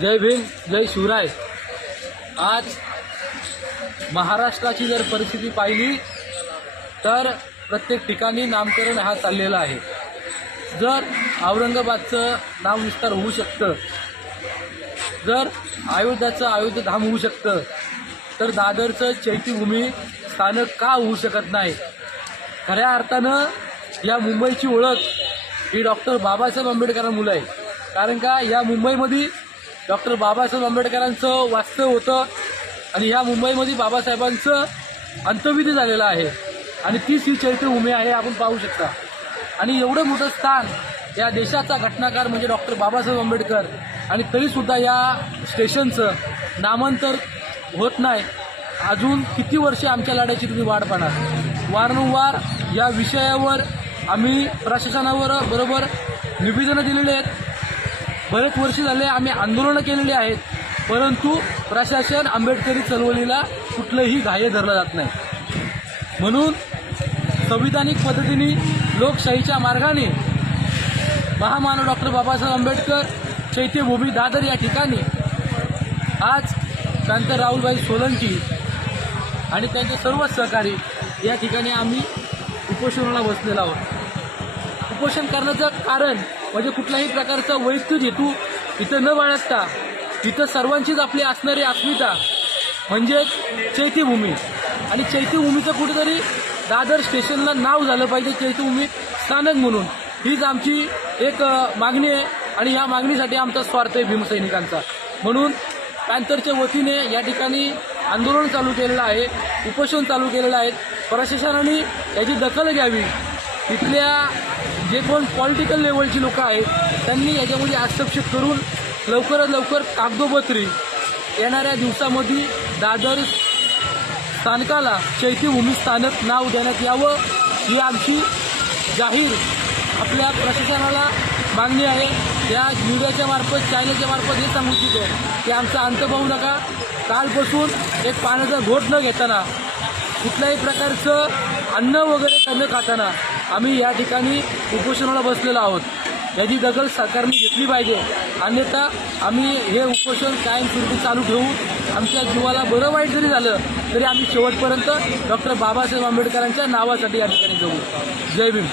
जय भीम जय शिवराय. आज महाराष्ट्राची जर परिस्थिती पाहिली तर प्रत्येक ठिकाणी नामकरण हा चाललेला आहे. जर औरंगाबादचं नाव विस्तार होऊ शकतं जर अयोध्याचं अयोध्याधाम होऊ शकतं तर दादरचं चैत्यभूमी स्थानक का होऊ शकत नाही? खऱ्या अर्थानं या मुंबईची ओळख ही डॉक्टर बाबासाहेब आंबेडकरांमुळे आहे. कारण का या मुंबईमध्ये डॉक्टर बाबासाहेब आंबेडकरांचं वास्तव होतं आणि ह्या मुंबईमध्ये बाबासाहेबांचं अंतविधी झालेलं आहे. आणि तीच ही चैत्यभूमी आहे आपण पाहू शकता. आणि एवढं मोठं स्थान या देशाचा घटनाकार म्हणजे डॉक्टर बाबासाहेब आंबेडकर आणि तरीसुद्धा या स्टेशनचं नामांतर होत नाही. अजून किती वर्षे आमच्या लढ्याची तुम्ही वाढ पाहणार? वारंवार या विषयावर आम्ही प्रशासनावर बरोबर निवेदनं दिलेली आहेत. बरेच वर्ष झाले आम्ही आंदोलनं केलेली आहेत परंतु प्रशासन आंबेडकरी चळवळीला कुठलंही घाय धरलं जात नाही. म्हणून संविधानिक पद्धतीने लोकशाहीच्या मार्गाने महामानव डॉक्टर बाबासाहेब आंबेडकर चैत्यभूमी दादर या ठिकाणी आज संत राहुलभाई सोलंकी आणि त्यांचे सर्व सहकारी या ठिकाणी आम्ही उपोषणाला बसलेला आहोत. उपोषण करण्याचं कारण म्हणजे कुठल्याही प्रकारचा वैयक्तिक हेतू इथं न बाळगता इथं सर्वांचीच आपली असणारी अस्मिता म्हणजेच चैत्यभूमी. आणि चैत्यभूमीचं कुठेतरी दादर स्टेशनला नाव झालं पाहिजे चैत्यभूमी स्थानक म्हणून. हीच आमची एक मागणी आहे आणि या मागणीसाठी आमचा स्वार्थ आहे भीमसैनिकांचा. म्हणून पॅन्थरच्या वतीने या ठिकाणी आंदोलन चालू केलेलं आहे उपोषण चालू केलेलं आहे. प्रशासनाने याची दखल घ्यावी. इथल्या जे कोण पॉलिटिकल लेवलची लोक आहेत त्यांनी याच्यामध्ये हस्तक्षेप करून लवकरात लवकर कागदोपत्री येणाऱ्या दिवसामध्ये दादर स्थानकाला चैत्यभूमी स्थानक नाव देण्यात यावं ही आमची जाहीर आपल्या प्रशासनाला मागणी आहे. या मीडियाच्या मार्फत चॅनलच्या मार्फत हे सांगू इच्छितो की आमचा अंत पाहू नका. कालपासून एक पाण्याचा घोट न घेताना कुठल्याही प्रकारचं अन्न वगैरे त्यांना खाताना आम्ही या ठिकाणी उपोषणाला बसलेलो आहोत. याची दखल सरकारने घेतली पाहिजे. अन्यथा आम्ही हे उपोषण कायमस्वरूपी चालू ठेवू. आमच्या जीवाला बरं वाईट जरी झालं तरी आम्ही शेवटपर्यंत डॉक्टर बाबासाहेब आंबेडकरांच्या नावासाठी या ठिकाणी जाऊ जय भीम.